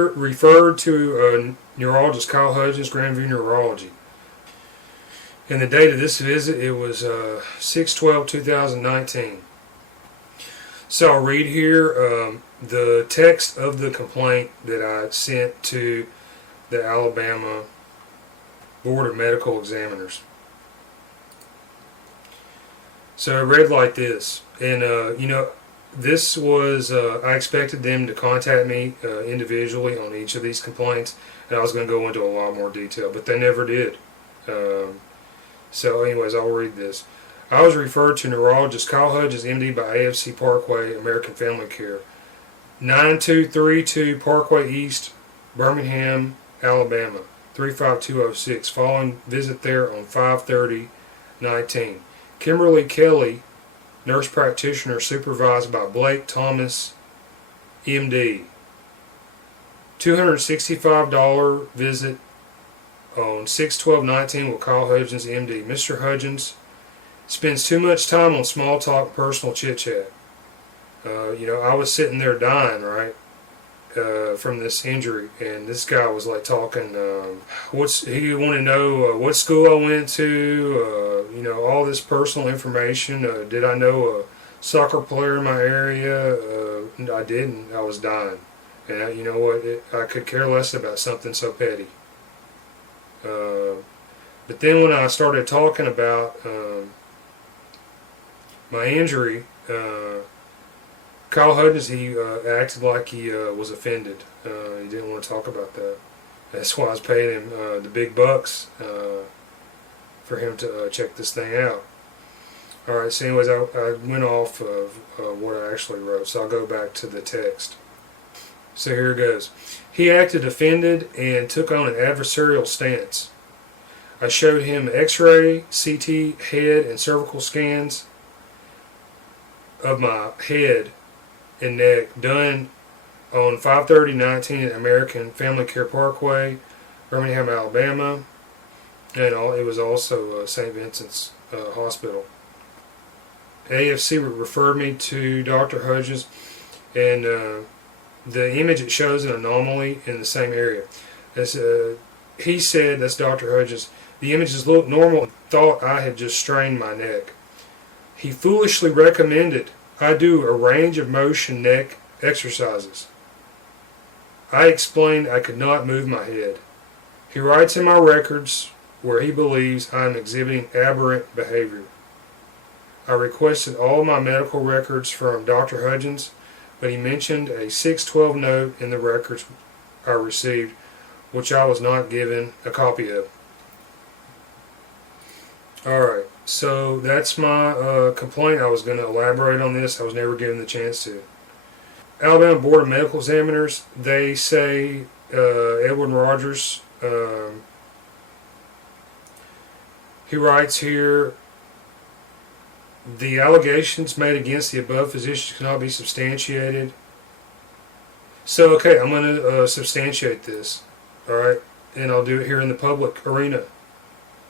Referred to Neurologist Kyle Hudgens, Grandview Neurology. And the date of this visit, it was 6/12/2019. So I'll read here the text of the complaint that I sent to the Alabama Board of Medical Examiners. So it read like this, and this was, I expected them to contact me individually on each of these complaints, and I was going to go into a lot more detail, but they never did. So anyways, I'll read this. I was referred to Neurologist Kyle Hudgens M.D. by AFC Parkway American Family Care, 9232 Parkway East, Birmingham, Alabama, 35206, following visit there on 5/30/19. Kimberly Kelly, nurse practitioner, supervised by Blake Thomas, M.D. $265 visit on 6/12/19 with Kyle Hudgens, M.D. Mr. Hudgens spends too much time on small talk and personal chit-chat. I was sitting there dying, right, from this injury, and this guy was like talking, he wanted to know what school I went to, all this personal information. Did I know a soccer player in my area? I didn't. I was dying. And you know what, I could care less about something so petty. But then when I started talking about my injury, Kyle Hudgens, he acted like he was offended. He didn't want to talk about that. That's why I was paying him the big bucks for him to check this thing out. Alright, so anyways, I went off of what I actually wrote, so I'll go back to the text. So here it goes. He acted offended and took on an adversarial stance. I showed him X-ray, CT, head, and cervical scans of my head and neck done on 5/30/19 at American Family Care Parkway, Birmingham, Alabama, and it was also St. Vincent's Hospital. AFC referred me to Doctor Hudgens, and the image, it shows an anomaly in the same area. He said, that's Dr. Hudgens, the images looked normal and thought I had just strained my neck. He foolishly recommended I do a range of motion neck exercises. I explained I could not move my head. He writes in my records where he believes I am exhibiting aberrant behavior. I requested all my medical records from Dr. Hudgens, but he mentioned a 6/12 note in the records I received, which I was not given a copy of. Alright, so that's my complaint. I was going to elaborate on this. I was never given the chance to. Alabama Board of Medical Examiners, they say Edwin Rogers, he writes here, the allegations made against the above physicians cannot be substantiated. So, okay, I'm going to substantiate this, alright, and I'll do it here in the public arena.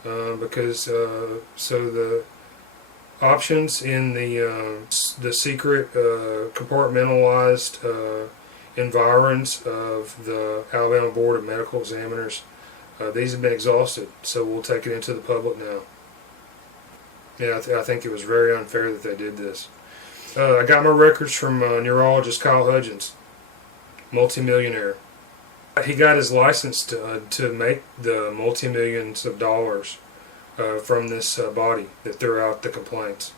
Because so the options in the secret compartmentalized environs of the Alabama Board of Medical Examiners, these have been exhausted, so we'll take it into the public now. Yeah, I think it was very unfair that they did this. I got my records from Neurologist Kyle Hudgens, multi-millionaire. He got his license to make the multi-millions of dollars from this body that threw out the complaints.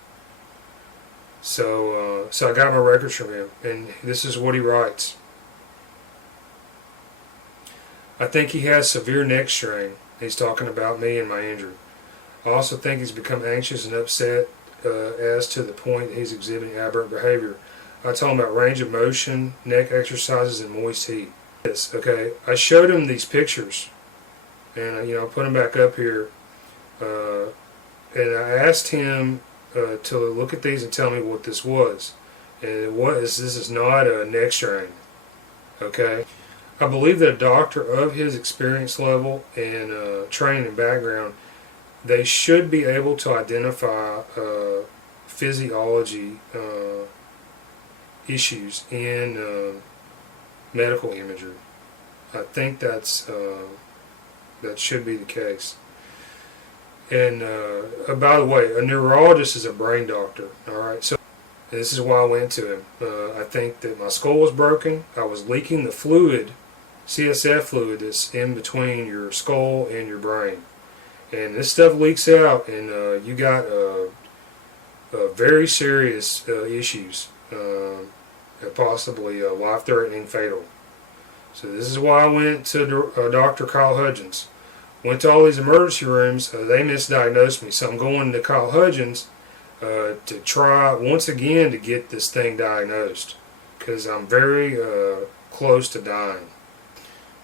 So I got my records from him, and this is what he writes. I think he has severe neck strain. He's talking about me and my injury. I also think he's become anxious and upset as to the point that he's exhibiting aberrant behavior. I told him about range of motion, neck exercises, and moist heat. Yes, okay, I showed him these pictures, and I put them back up here, and I asked him to look at these and tell me what this was. And this is not a neck strain. Okay, I believe that a doctor of his experience level and training and background, they should be able to identify physiology issues in medical imagery. I think that should be the case. And by the way, a neurologist is a brain doctor. All right, so this is why I went to him. I think that my skull was broken. I was leaking the fluid, CSF fluid, that's in between your skull and your brain. And this stuff leaks out, and you got very serious issues, possibly life-threatening, fatal. So this is why I went to Dr. Kyle Hudgens. Went to all these emergency rooms. They misdiagnosed me, so I'm going to Kyle Hudgens to try once again to get this thing diagnosed, because I'm very close to dying.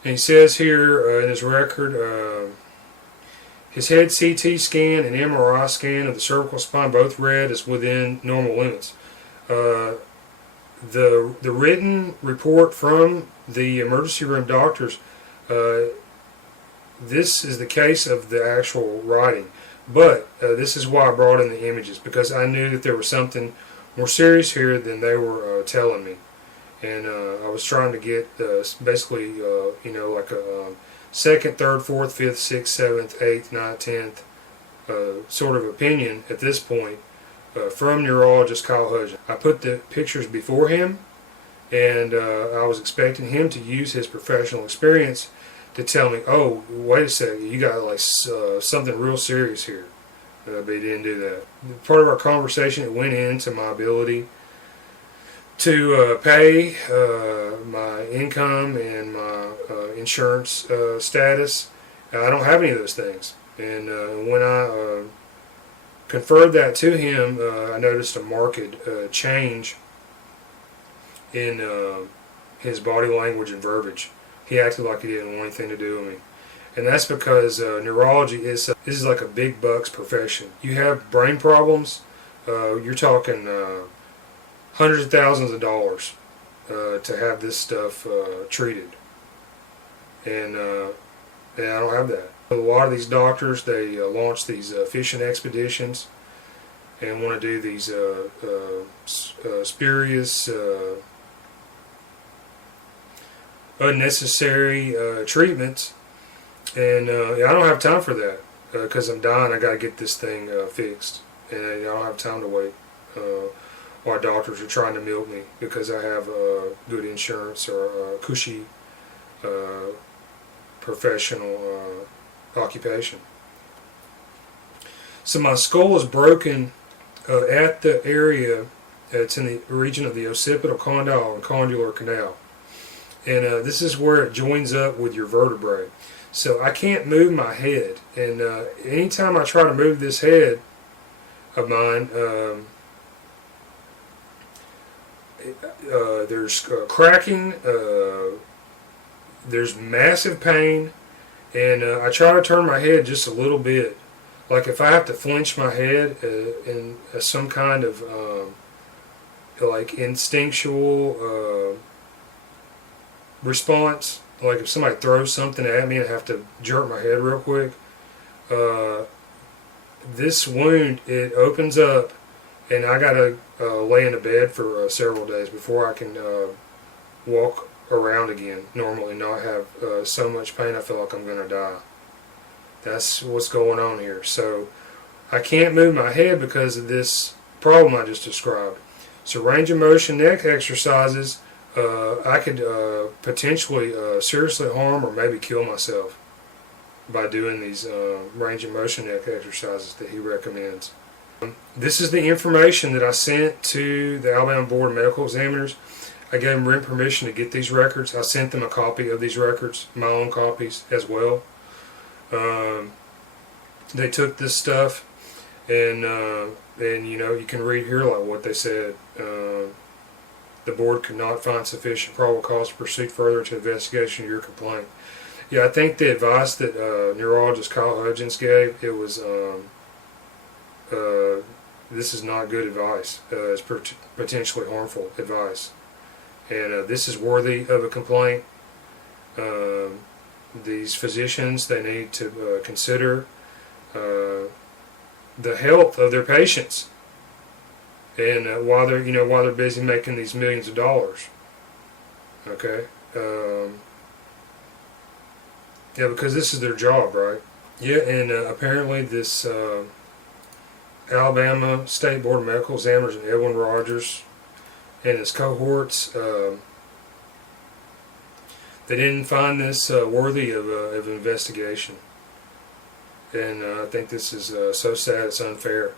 And he says here in his record, his head CT scan and MRI scan of the cervical spine both read as within normal limits. The written report from the emergency room doctors, this is the case of the actual writing. But this is why I brought in the images, because I knew that there was something more serious here than they were telling me. And I was trying to get basically, like a second, third, fourth, fifth, sixth, seventh, eighth, ninth, 10th sort of opinion at this point from neurologist Kyle Hudgens. I put the pictures before him, and I was expecting him to use his professional experience to tell me, oh, wait a second, you got like something real serious here. But he didn't do that. Part of our conversation, it went into my ability to pay, my income, and my insurance status. I don't have any of those things. And when I conferred that to him, I noticed a marked change in his body language and verbiage. He acted like he didn't want anything to do with me. And that's because neurology this is like a big bucks profession. You have brain problems, you're talking hundreds of thousands of dollars to have this stuff treated. And I don't have that. A lot of these doctors, they launch these fishing expeditions and want to do these spurious, unnecessary treatments, and I don't have time for that because I'm dying. I got to get this thing fixed, and I don't have time to wait while doctors are trying to milk me because I have good insurance or a cushy professional occupation. So my skull is broken at the area. It's in the region of the occipital condyle and condylar canal. And this is where it joins up with your vertebrae. So I can't move my head. And anytime I try to move this head of mine, there's cracking, there's massive pain, and I try to turn my head just a little bit. Like if I have to flinch my head in some kind of like instinctual response, like if somebody throws something at me and I have to jerk my head real quick, this wound, it opens up, and I gotta lay in a bed for several days before I can walk around again normally, not have so much pain I feel like I'm gonna die. That's what's going on here. So I can't move my head because of this problem I just described. So range of motion neck exercises, I could potentially seriously harm or maybe kill myself by doing these range of motion neck exercises that he recommends. This is the information that I sent to the Alabama Board of Medical Examiners. I gave them written permission to get these records. I sent them a copy of these records, my own copies as well. They took this stuff, and you can read here like what they said. The board could not find sufficient probable cause to proceed further to investigation of your complaint. Yeah, I think the advice that neurologist Kyle Hudgens gave, it was this is not good advice. It's potentially harmful advice, and this is worthy of a complaint. These physicians, they need to consider the health of their patients, and while they're busy making these millions of dollars. Okay, Yeah, because this is their job, right? Yeah, and apparently this Alabama State Board of Medical Examiners and Edwin Rogers and his cohorts, they didn't find this worthy of investigation. And I think this is so sad, it's unfair.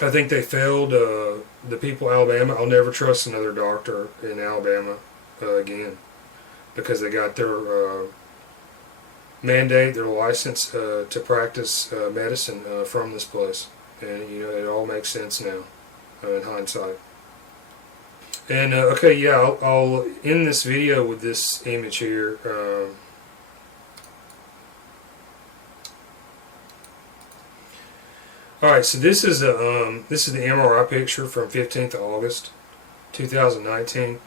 I think they failed the people of Alabama. I'll never trust another doctor in Alabama again, because they got their mandate, their license to practice medicine from this place. And you know, it all makes sense now in hindsight. And okay, yeah, I'll end this video with this image here. All right, so this is the MRI picture from 15th of August, 2019,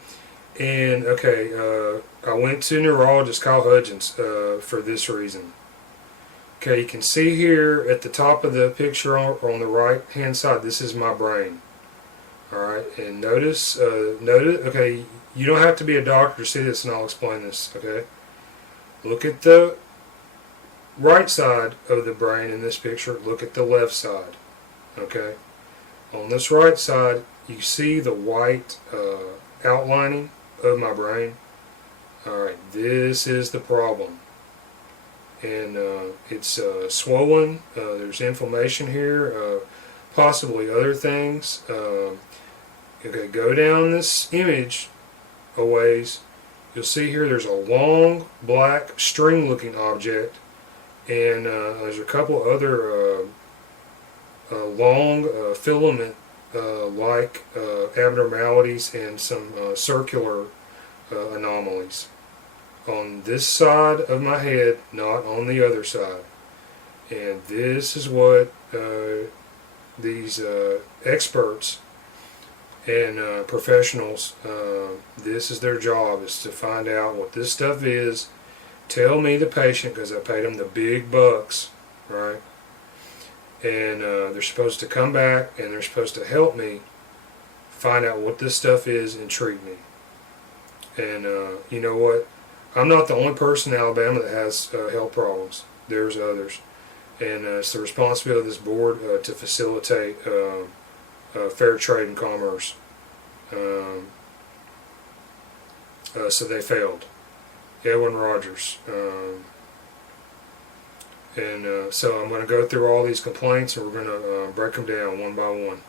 and okay, I went to Neurologist Kyle Hudgens for this reason. Okay, you can see here at the top of the picture on the right hand side, this is my brain. All right, and notice, okay, you don't have to be a doctor to see this, and I'll explain this. Okay, look at the right side of the brain in this picture, look at the left side. Okay, on this right side you see the white outlining of my brain. Alright, this is the problem, and it's swollen, there's inflammation here, possibly other things. Okay, go down this image a ways, you'll see here there's a long black string looking object, and there's a couple other long filament like abnormalities and some circular anomalies on this side of my head, not on the other side. And this is what these experts and professionals, this is their job, is to find out what this stuff is, tell me, the patient, because I paid them the big bucks, right? And they're supposed to come back and they're supposed to help me find out what this stuff is and treat me. And you know what? I'm not the only person in Alabama that has health problems. There's others. And it's the responsibility of this board to facilitate fair trade and commerce. So they failed. Edwin Rogers. So I'm going to go through all these complaints, and we're going to break them down one by one.